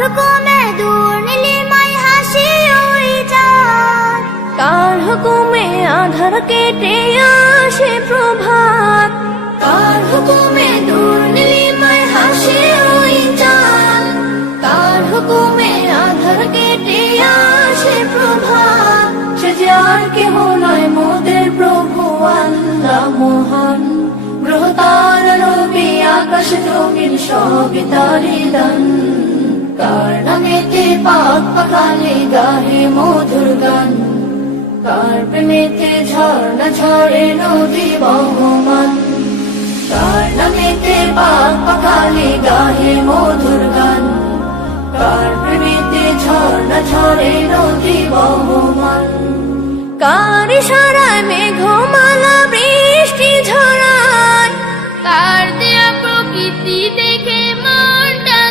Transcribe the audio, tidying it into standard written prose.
হুকুমে দূর নীলিমায় হাসি ওই চাঁদ, কার হুকুমে আধার কেটে আসে প্রভাত, কার হুকুমে দূর নীলিমায় হাসি ওই চাঁদ, কার হুকুমে আধার কেটে আসে প্রভাত। সে যে আর কেহ নয় মোদের প্রভু আল্লাহ মহান, গ্রহ তারা নবী আকাশ জমিন সবই তারি দান। কার নামেতে পাক পাখালি গাহে মধুর গান, কার প্রেমেতে ঝর্ণা ঝরে নদী বহমান, কার নামেতে পাক পাখালি গাহে মধুর গান, কার প্রেমেতে ঝর্ণা ঝরে নদী বহমান, কার ইশারায়